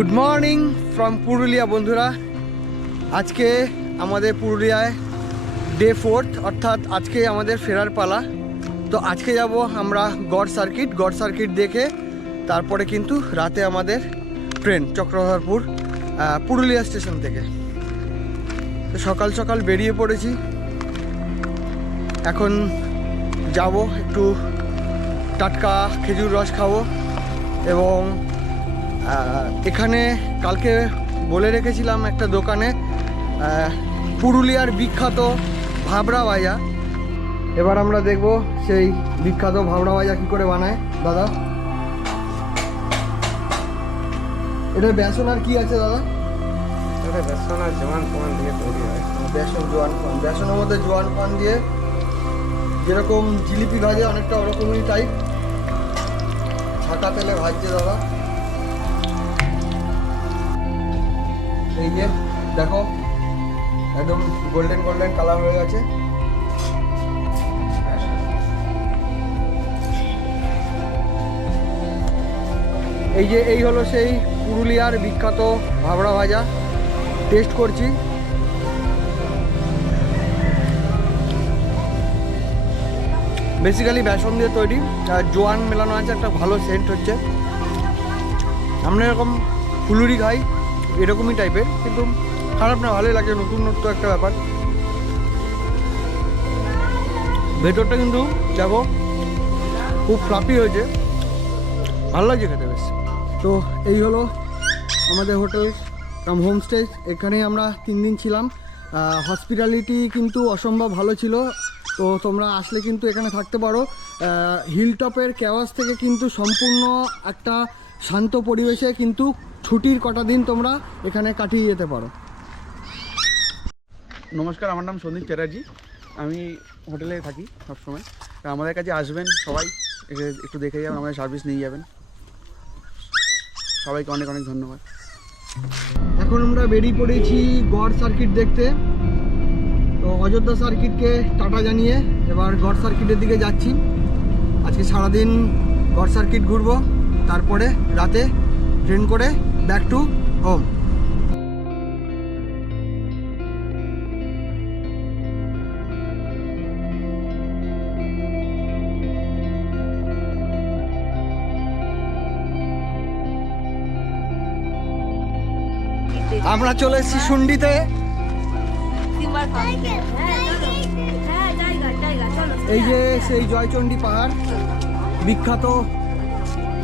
Good morning from Purulia বন্ধুরা। আজকে আমাদের পুরুলিয়ায় ডে 4 অর্থাৎ আজকে আমাদের ফেরার পালা। তো আজকে যাব আমরা গড় সার্কিট দেখে তারপরে কিন্তু রাতে আমাদের ট্রেন চক্রধরপুর পুরুলিয়া স্টেশন থেকে। তো সকাল সকাল বেরিয়ে পড়েছি, এখন যাব একটু টাটকা খেজুর রস খাবো এবং এখানে কালকে বলে রেখেছিলাম একটা দোকানে পুরুলিয়ার বিখ্যাত ভাবরা ভাজা। এবার আমরা দেখব সেই বিখ্যাত ভাবরা ভাজা কী করে বানায়। দাদা, এটা বেসন আর কি আছে দাদা? এটা বেসন আর জোয়ান পান দিয়ে তৈরি হয়। বেসন জোয়ান পান, বেসনের মধ্যে জোয়ান পান দিয়ে যেরকম জিলিপি ভাজে অনেকটা ওরকমই টাইপ, ছাকা তেলে ভাজছে দাদা। এই যে দেখো একদম গোল্ডেন গোল্ডেন কালার হয়ে গেছে। এই হলো সেই পুরুলিয়ার বিখ্যাত ভাবরা ভাজা, টেস্ট করছি। বেসিক্যালি বেসন দিয়ে তৈরি, আর জোয়ান মেলানো আছে, একটা ভালো সেন্ট হচ্ছে। আমরা এরকম ফুলুরি খাই এরকমই টাইপের, কিন্তু খারাপ না, ভালোই লাগে, নতুনত্ব একটা ব্যাপার। ভেতরটা কিন্তু দেখো খুব ফ্লাফি হয়েছে, ভালো লাগছে খেতে বেশ। তো এই হলো আমাদের হোটেল কাম হোমস্টে। এখানেই আমরা 3 দিন ছিলাম। হসপিটালিটি কিন্তু অসম্ভব ভালো ছিল। তো তোমরা আসলে কিন্তু এখানে থাকতে পারো। হিলটপের ক্যাওয়াস থেকে কিন্তু সম্পূর্ণ একটা শান্ত পরিবেশে কিন্তু ছুটির কটা দিন তোমরা এখানে কাটিয়ে যেতে পারো। নমস্কার, আমার নাম সন্দীপ চ্যাটার্জি। আমি হোটেলে থাকি সবসময়। আমাদের কাছে আসবেন সবাই, একটু দেখে যাবেন, আমাদের সার্ভিস নিয়ে যাবেন। সবাইকে অনেক অনেক ধন্যবাদ। এখন আমরা বেরিয়ে পড়েছি গড় সার্কিট দেখতে। তো অযোধ্যা সার্কিটকে টাটা জানিয়ে এবার গড় সার্কিটের দিকে যাচ্ছি। আজকে সারাদিন গড় সার্কিট ঘুরবো, তারপরে রাতে ট্রেন করে ব্যাক টু হোম। আমরা চলে এসেছি শুন্ডিতে। এই যে সেই জয়চণ্ডী পাহাড়, বিখ্যাত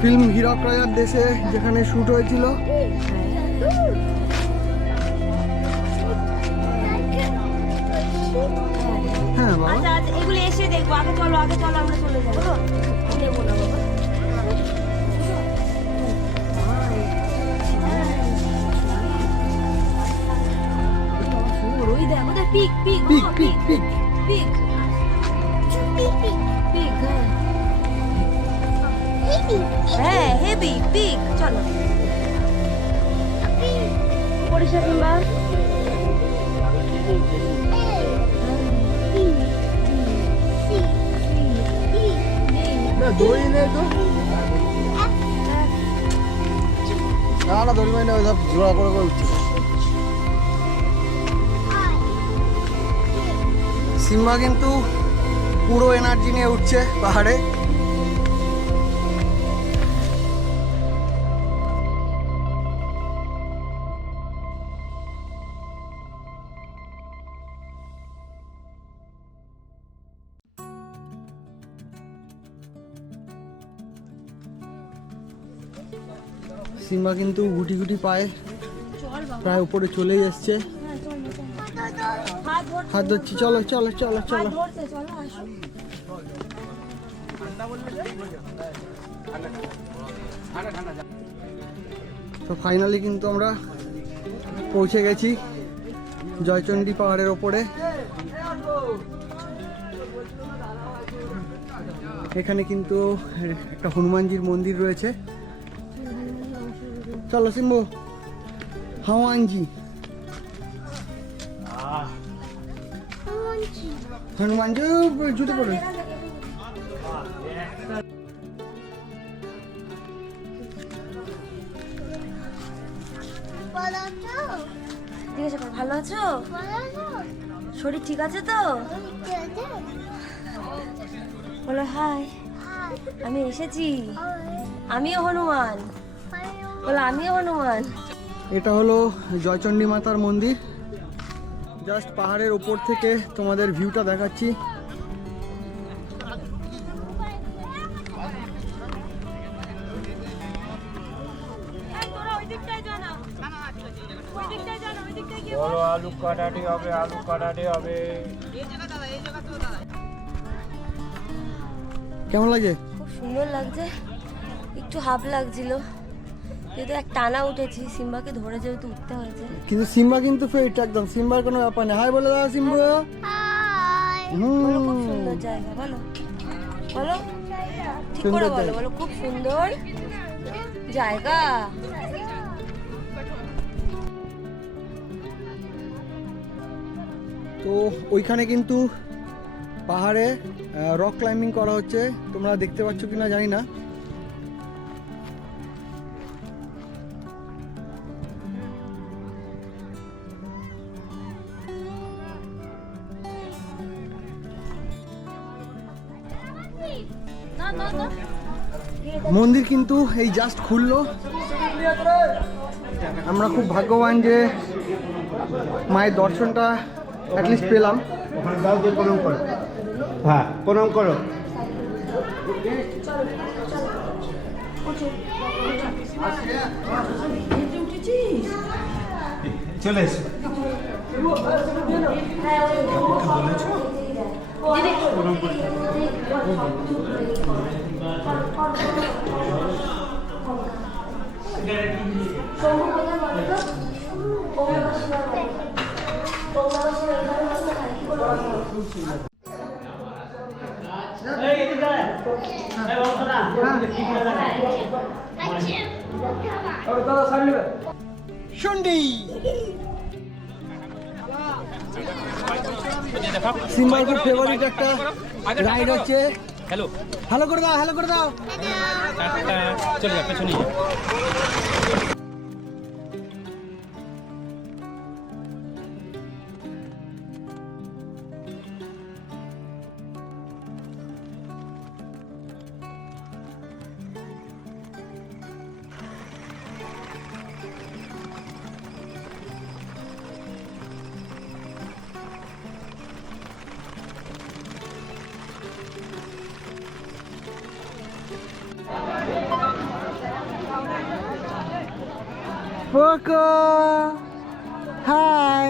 ফিল্ম হীরক রাজার দেশে যেখানে শ্যুট হয়েছিল। হ্যাঁ বাবা, এগুলো এসে দেখবো। আগে চলো আমরা চলে যাবো। নেবো না বাবা। ওই দেখো তো, peak peak peak peak peak peak peak. হ্যাঁ হেভি পিক। চলো পরিষা কিংবা দড়ি নেই তো, না দড়ি মানে ওই সব জোড়া করে উঠছে। সিম্বা কিন্তু পুরো এনার্জি নিয়ে উঠছে পাহাড়ে। সিম্বা কিন্তু গুটি গুটি পায়ে প্রায় উপরে চলেই এসছে। হাত ধরছি, চলো চলো চলো চলো। তো ফাইনালি কিন্তু আমরা পৌঁছে গেছি জয়চণ্ডী পাহাড়ের ওপরে। এখানে কিন্তু একটা হনুমানজির মন্দির রয়েছে। চলো সিম্বু, হনুমানজি হনুমানজি জুতো পড়ে। জিজ্ঞাসা কর, ভালো আছো? শরীর ঠিক আছে তো? বলো হাই, আমি এসেছি, আমিও হনুমান। বলো আমিও হনুমান। এটা হলো জয়চণ্ডী মাতার মন্দির। জাস্ট পাহাড়ের ওপর থেকে তোমাদের ভিউটা দেখাচ্ছি। বলো আলু কাটাটি হবে, আলু কাটাটি হবে। কেমন লাগে? খুব সুন্দর লাগছে, একটু হাফ লাগছিল যেহেতু এক টানা উঠেছি, সিম্বাকে ধরে যেহেতু উঠতে হয়েছে। কিন্তু সিম্বা কিন্তু ফিট একদম, সিম্বার কোনো ব্যাপার নেই। হাই বলে দাও সিম্বু। বলো খুব সুন্দর জায়গা, বলো বলো ঠিক করে সুন্দর বলো, জায়গা। বলো খুব সুন্দর জায়গা। তো ওইখানে কিন্তু পাহাড়ে রক ক্লাইম্বিং করা হচ্ছে, তোমরা দেখতে পাচ্ছ কিনা জানি না। মন্দির কিন্তু এই জাস্ট খুললো। আমরা খুব ভাগ্যবান যে মায়ের দর্শনটা অ্যাটলিস্ট পেলাম। ওখানে দাও দিয়ে প্রণাম করো। হ্যাঁ প্রণাম করো। চলে এসো। শুন্ডি সিম্বার খুব ফেভারিট একটা রাইড হচ্ছে। হ্যালো হ্যালো করে দাও, হ্যালো করে দাও। চলে যা পেছনে যা। Poco, hi.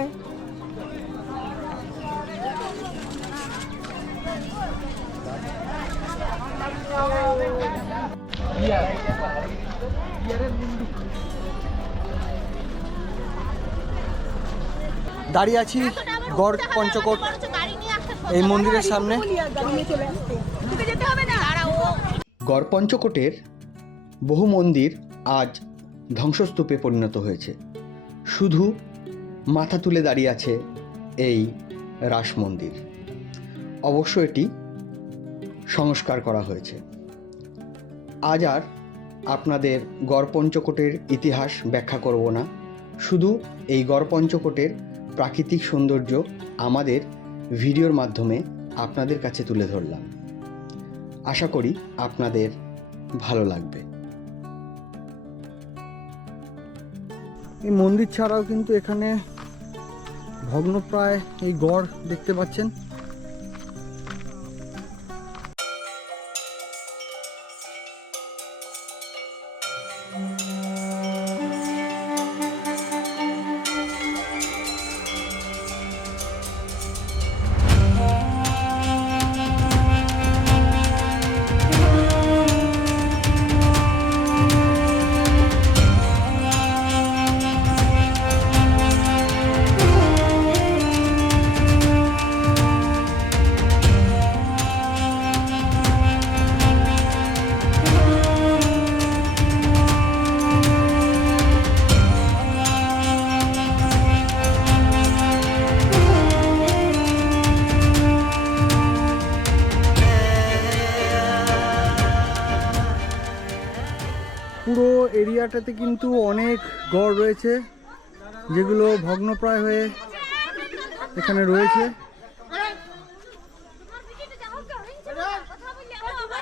দাঁড়িয়ে আছি গড় পঞ্চকোট এই মন্দিরের সামনে। গড় পঞ্চকোটের বহু মন্দির আজ ধ্বংসস্তূপে পরিণত হয়েছে, শুধু মাথা তুলে দাঁড়িয়ে আছে এই রাস মন্দির। অবশ্য এটি সংস্কার করা হয়েছে। আজ আর আপনাদের গড় পঞ্চকোটের ইতিহাস ব্যাখ্যা করব না, শুধু এই গড় পঞ্চকোটের প্রাকৃতিক সৌন্দর্য আমাদের ভিডিওর মাধ্যমে আপনাদের কাছে তুলে ধরলাম। আশা করি আপনাদের ভালো লাগবে। এই মন্দির ছাড়াও কিন্তু এখানে ভগ্নপ্রায় এই গড় দেখতে পাচ্ছেন। পুরো এরিয়াটাতে কিন্তু অনেক গড় রয়েছে। যেগুলো ভগ্নপ্রায় হয়ে এখানে রয়েছে।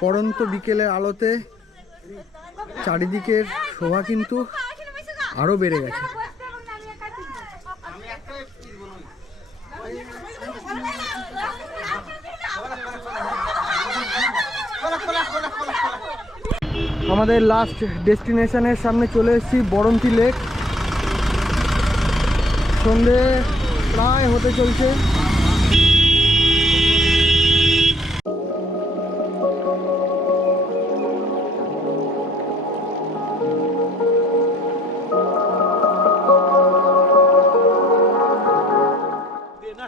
পড়ন্ত বিকেলের আলোতে চারিদিকের শোভা কিন্তু আরো বেড়ে গেছে। আমাদের লাস্ট ডেস্টিনেশনের সামনে চলে এসেছি, বরন্তী লেক। সন্ধে প্রায় হতে চলছে।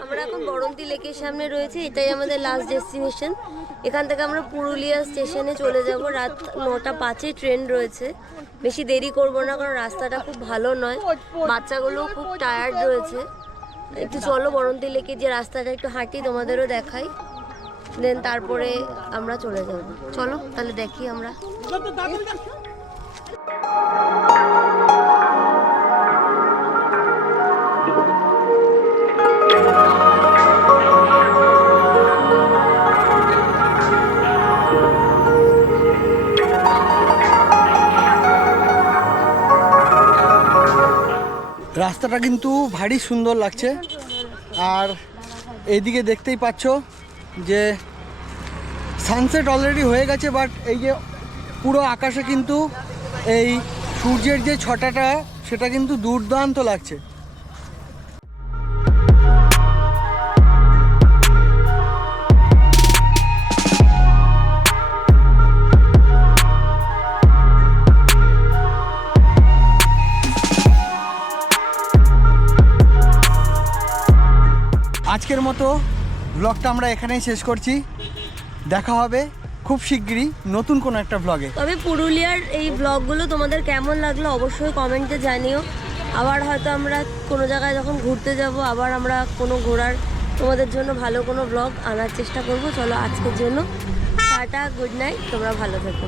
আমরা এখন বরন্তী লেকের সামনে রয়েছে, এটাই আমাদের লাস্ট ডেস্টিনেশন। এখান থেকে আমরা পুরুলিয়া স্টেশনে চলে যাব। রাত 9:05 ট্রেন রয়েছে। বেশি দেরি করব না, কারণ রাস্তাটা খুব ভালো নয়, বাচ্চাগুলো খুব টায়ার্ড রয়েছে। একটু চলো বরন্তী লেকে যে রাস্তাটা একটু হাঁটি, তোমাদেরও দেখাই, দেন তারপরে আমরা চলে যাব। চলো তাহলে দেখি আমরা। রাস্তাটা কিন্তু ভারী সুন্দর লাগছে। আর এইদিকে দেখতেই পাচ্ছ যে সানসেট অলরেডি হয়ে গেছে, বাট এই যে পুরো আকাশে কিন্তু এই সূর্যের যে ছটাটা সেটা কিন্তু দুর্দান্ত লাগছে। আজকের মতো ব্লগটা আমরা এখানেই শেষ করছি। দেখা হবে খুব শিগগিরই নতুন কোনো একটা ব্লগে। তবে পুরুলিয়ার এই ব্লগগুলো তোমাদের কেমন লাগলো অবশ্যই কমেন্টে জানিও। আবার হয়তো আমরা কোনো জায়গায় যখন ঘুরতে যাব, আবার আমরা কোনো ঘোরার তোমাদের জন্য ভালো কোনো ব্লগ আনার চেষ্টা করব। চলো আজকের জন্য টাটা, গুড নাইট, তোমরা ভালো থেকো।